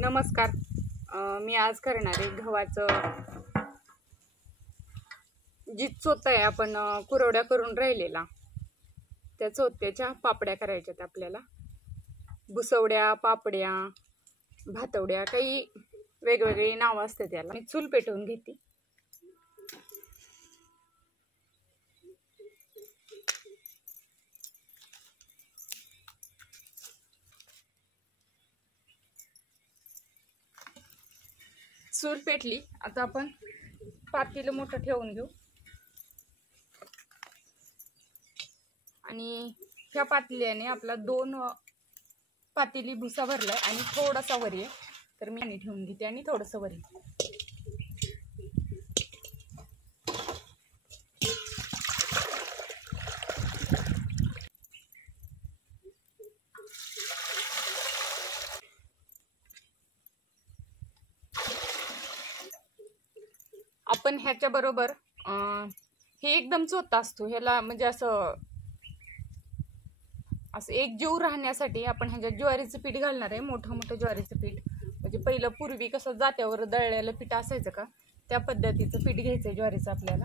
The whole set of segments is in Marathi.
नमस्कार. मी आज करणार आहे गव्हाचं जी चोथा आहे आपण कुरवड्या करून राहिलेला त्या चोथ्याच्या पापड्या करायच्यात आपल्याला. बुसवड्या, पापड्या, भातवड्या काही वेगवेगळी नाव असते त्याला. मी चूल पेटवून घेते. चूल पेटली. आता आपण पातेलं मोठं ठेवून घेऊ आणि ह्या पातेल्याने आपला 2 पातेली भुसा भरलाय आणि थोडासा वरी आहे, तर मी पाणी ठेवून घेते आणि थोडंसं वरी. आपण ह्याच्या बरोबर हे एकदम चोथा असतो, ह्याला म्हणजे असं एक जीव राहण्यासाठी आपण ह्याच्यात ज्वारीचं पीठ घालणार आहे. मोठं ज्वारीचं पीठ, म्हणजे पहिलं पूर्वी कसं जात्यावर दळलेलं पीठ असायचं का, त्या पद्धतीचं पीठ घ्यायचं ज्वारीचं आपल्याला.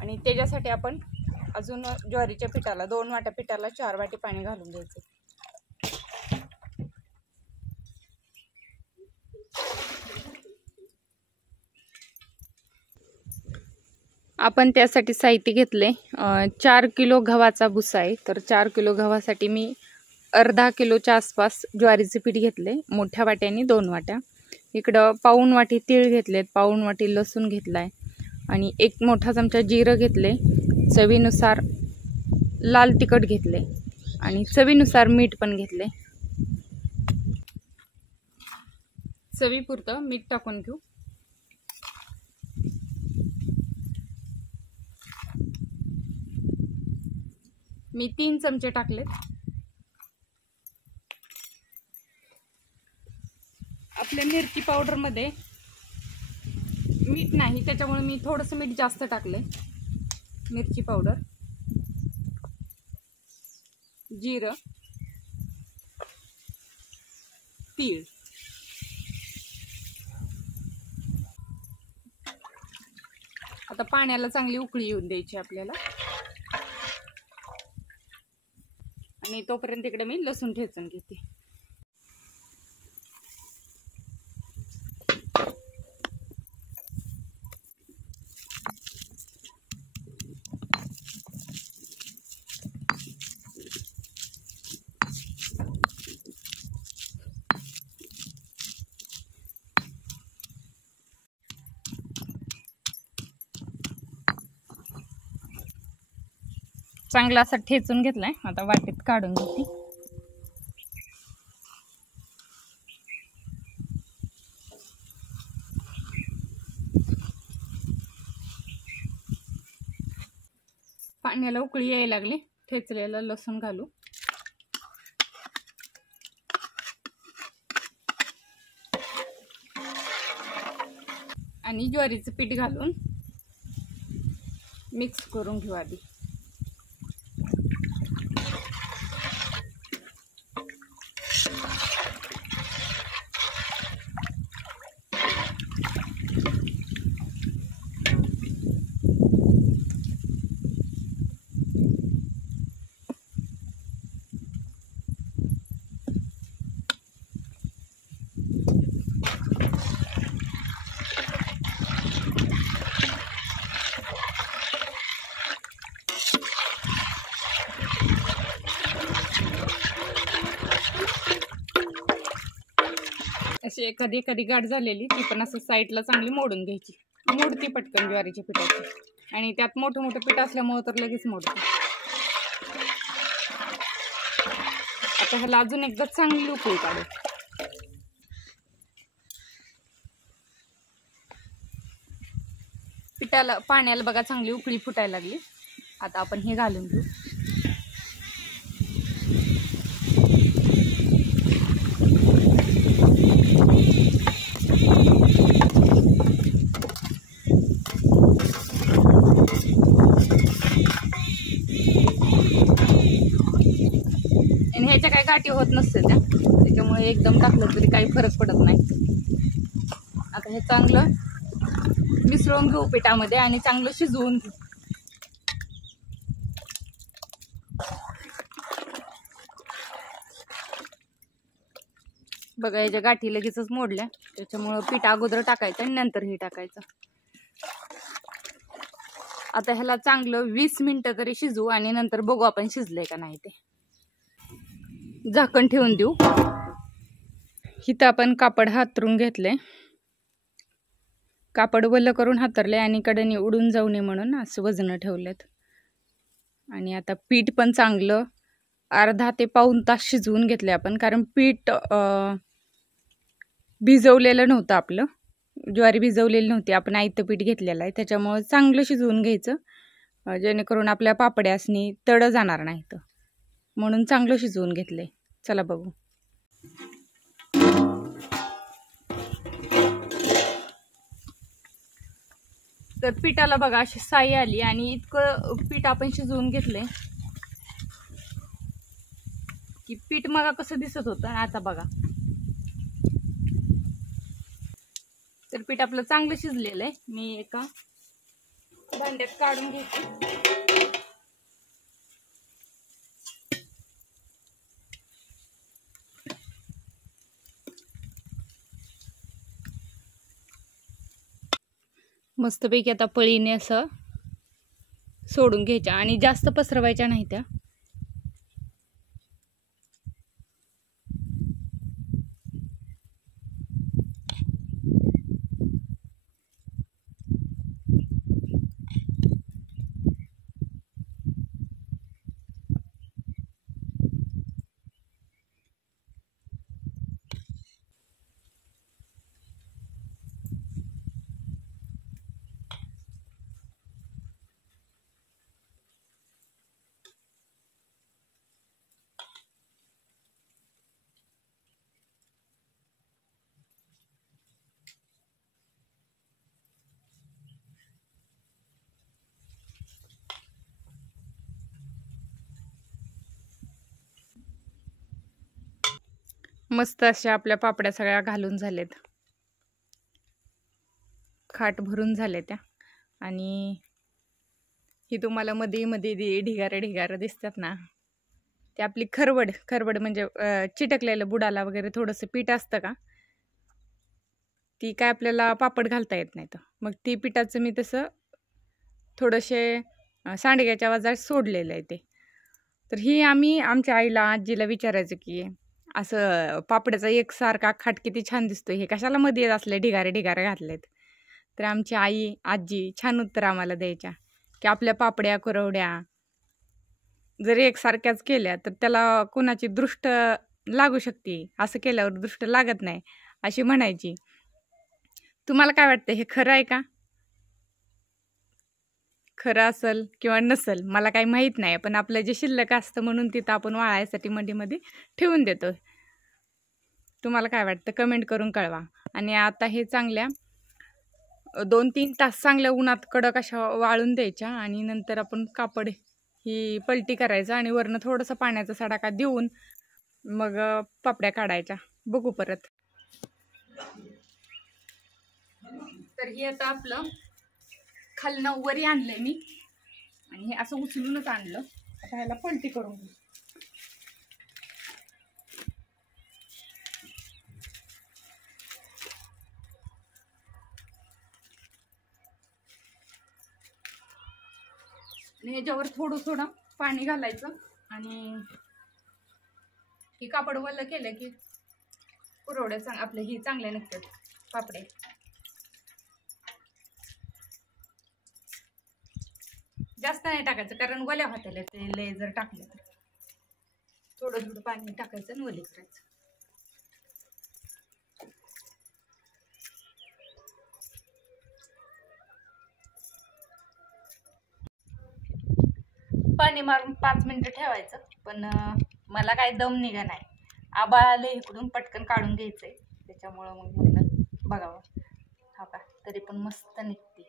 आणि त्याच्यासाठी आपण अजून ज्वारीच्या पिठाला 2 वाट्या पिठाला 4 वाटी पाणी घालून द्यायचं. आपण त्यासाठी साहित्य घेतले. 4 किलो गव्हाचा भुसा आहे, तर 4 किलो गव्हासाठी मी अर्धा किलोच्या आसपास ज्वारीचे पीठ घेतले. मोठ्या वाट्याने 2 वाट्या. इकडं पाऊण वाटी तीळ घेतलेत, पाऊण वाटी लसूण घेतलाय आणि 1 मोठा चमचा जिरं घेतले. चवीनुसार लाल तिखट घेतले आणि चवीनुसार मीठ पण घेतले. चवीपुरतं मीठ टाकून घेऊ. मी 3 चमचे टाकलेत. आपल्या मिरची पावडर मध्ये मीठ नाही, त्याच्यामुळे मी थोडंसं मीठ जास्त टाकले. मिरची पावडर, जिरं, तीळ. आता पाण्याला चांगली उकळी येऊन द्यायची आपल्याला. आणि तोपर्यंत इकडे मी लसूण ठेचून घेते. चांगला असा ठेचून घेतलाय. आता वाटीत काढून घेते. पाण्याला उकळी यायला लागली. ठेचलेलं लसूण घालू आणि ज्वारीचं पीठ घालून मिक्स करून घेऊ आधी. अशी एखादी गाठ झालेली ती पण असं साईडला चांगली मोडून घ्यायची. मोडती पटकन ज्वारीच्या पिठाची, आणि त्यात मोठं पीठ असल्यामुळे तर लगेच मोडते. आता ह्याला अजून एकदा चांगली उकळी काढू. पाण्याला बघा चांगली उकळी फुटायला लागली. आता आपण हे घालून घेऊ. आणि ह्याच्या काय गाठी होत नसते त्या, त्याच्यामुळे त्याच्यामुळे एकदम टाकलं तरी काही फरक पडत नाही. आता हे चांगलं मिसळून घेऊ पिठामध्ये आणि चांगलं शिजवून घेऊ. बघा याच्या गाठी लगेचच मोडल्या, त्याच्यामुळं पीठ अगोदर टाकायचं आणि नंतर हे टाकायचं. आता ह्याला चांगलं 20 मिनिटं तरी शिजवू आणि नंतर बघू आपण शिजलंय का नाही ते. झाकण ठेवून देऊ. इथं आपण कापड हातरून घेतले, कापड वल्ल करून हातरले आणि कडेने उडून जाऊ नये म्हणून असं वजन ठेवलेत. आणि आता पीठ पण चांगलं अर्धा ते पाऊण तास शिजवून घेतले आपण, कारण पीठ भिजवलेलं नव्हतं, आपलं ज्वारी भिजवलेली नव्हती, आपण आयतं पीठ घेतलेलं आहे. त्याच्यामुळे चांगलं शिजवून घ्यायचं, जेणेकरून आपल्या पापड्यासनी तड जाणार नाहीत, म्हणून चांगलं शिजवून घेतले. चला बघू. तर पिठाला बघा अशी साई आली आणि इतकं पीठ आपण शिजवून घेतलंय की पीठ मग कसं दिसत होतं आता बघा. तर पीठ आपलं चांगलं शिजलेलं आहे. मी एका भांड्यात काढून घेते. मस्तपैकी आता पळीने असं सोडून घ्यायच्या आणि जास्त पसरवायच्या नाही त्या. मस्त अशा आपल्या पापड्या सगळ्या घालून झालेत, खाट भरून झाले त्या. आणि ही तुम्हाला मध्ये मध्ये ढिगारे दिसतात ना, ते आपली खरवड म्हणजे चिटकलेलं बुडाला वगैरे थोडंसं पीठ असतं का, ती काय आपल्याला पापड घालता येत नाही. तर मग ती पिठाचं मी तसं थोडेसे सांडग्याच्या वाजात सोडलेलं आहे ते. तर ही आम्ही आमच्या आईला आजीला विचारायचं की असं पापड्याचा एकसारखा खाट किती छान दिसतोय, हे कशाला मध्ये असले ढिगारे घातलेत. तर आमची आजी छान उत्तर आम्हाला द्यायच्या की आपल्या पापड्या कुरवड्या जरी एकसारख्याच केल्या तर त्याला कोणाची दृष्ट लागू शकते, असं केल्यावर दृष्ट लागत नाही अशी म्हणायची. तुम्हाला काय वाटतं, हे खरं आहे का? खरं असेल किंवा नसेल मला काही माहीत नाही, पण आपलं जे शिल्लक असतं म्हणून तिथं आपण वाळायसाठी मंडीमध्ये ठेवून देतो. तुम्हाला काय वाटतं कमेंट करून कळवा. आणि आता हे चांगल्या 2-3 तास चांगल्या उन्हात कडक अशा वाळून द्यायच्या आणि नंतर आपण कापड ही पलटी करायचं आणि वरनं थोडंसं पाण्याचा सडाका देऊन मग पापड्या काढायच्या. बघू परत. तर हे आता आपलं खालनं वरी आणलंय मी आणि हे असं उचलूनच आणलं. आता ह्याला पलटी करून घेऊ. आणि ह्याच्यावर थोडं पाणी घालायचं आणि हे कापड वल्ल केलं की कुरवड्या आपल्या ही चांगल्या निघतात पापडे. जास्त नाही टाकायचं कारण वल्या होत्याला ते लय जर टाकलं तर. थोडं पाणी टाकायचं आणि वले करायचं. पाणी मारून 5 मिनिटं ठेवायचं, पण मला काय दम निघा नाही. आबाळ आले इकडून पटकन काढून घ्यायचंय, त्याच्यामुळं मग म्हटलं बघावं. हा का तरी पण मस्त निघते.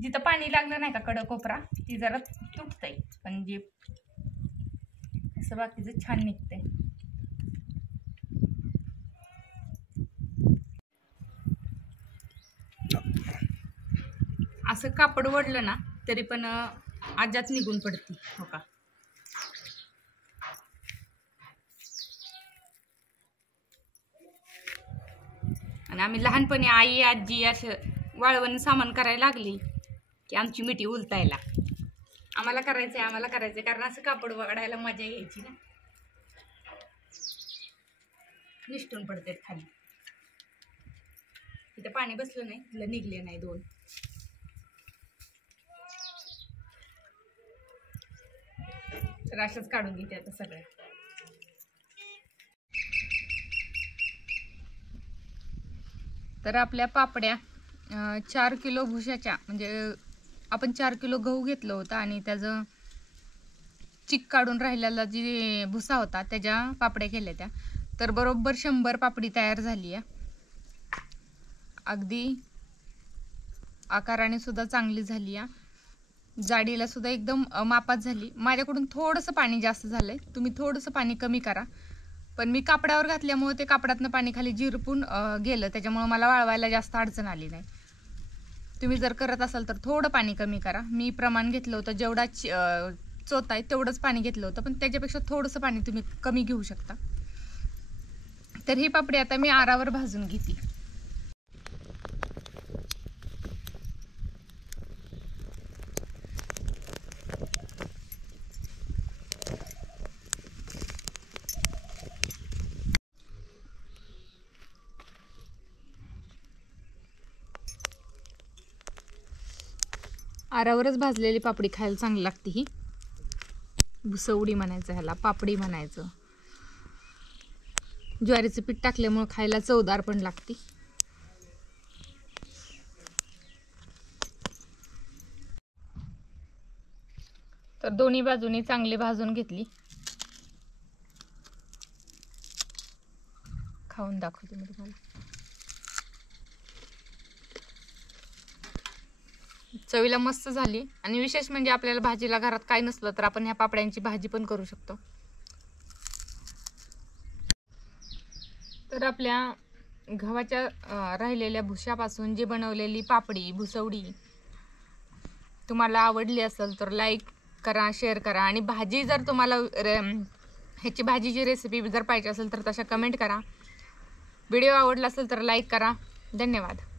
जिथं पाणी लागलं नाही का कडक कोपरा ती जरा तुटतंय, पण जे असं बाकीचं छान निघतंय. असं कापड ओढलं ना तरी पण आजात निघून पडते. हो का, आणि आम्ही लहानपणी आई आजी असं वाळवण सामान करायला लागली की आमची मिठी उलटायला आम्हाला करायचंय कारण असं कापड वगडायला मजा यायची ना. निष्ठून पडते खाली. तिथं पाणी बसलं नाही, तिला निघले नाही 2. तर अशाच काढून घेते आता सगळ्या. तर आपल्या पापड्या 4 किलो भुशाच्या, म्हणजे आपण 4 किलो गहू घेतलं होतं आणि त्याचं चिक काढून राहिलेला जी भुसा होता त्याच्या पापड्या केल्या त्या. तर बरोबर 100 पापडी तयार झाली आहे. अगदी आकाराने सुद्धा चांगली झाली आहे, जाडीला सुद्धा एकदम मापात झाली. माझ्याकडून थोडंसं पाणी जास्त झालंय, तुम्ही थोडंसं पाणी कमी करा. पण मी कापडावर घातल्यामुळे ते कापडातनं पाणी खाली जिरपून गेलं, त्याच्यामुळे मला वाळवायला जास्त अडचण आली नाही. तुम्ही जर करत असाल तर थोडं पाणी कमी करा. मी प्रमाण घेतलं होतं, जेवढा चोथा आहे तेवढंच पाणी घेतलं होतं, पण त्याच्यापेक्षा थोडंसं पाणी तुम्ही कमी घेऊ शकता. तर ही पापडी आता मी आरावर भाजून घेते. आरावरच भाजलेली पापडी खायला चांगली लागते. ही भुसवडी म्हणायचं, ह्याला पापडी म्हणायचं. ज्वारीचं पीठ टाकल्यामुळे खायला चवदार पण लागते. तर दोन्ही बाजूनी चांगली भाजून घेतली. खाऊन दाखवते मी तुम्हाला. चवीला मस्त झाली. आणि विशेष म्हणजे आपल्याला भाजीला घरात काय नसलं तर आपण ह्या पापड्यांची भाजी पण करू शकतो. तर आपल्या गव्हाच्या राहिलेल्या भुशापासून जी बनवलेली पापडी भुसवडी तुम्हाला आवडली असेल तर लाईक करा, शेअर करा. आणि भाजी जर तुम्हाला ह्याची भाजीची रेसिपी जर पाहिजे असेल तर तशा कमेंट करा. व्हिडिओ आवडला असेल तर लाईक करा. धन्यवाद.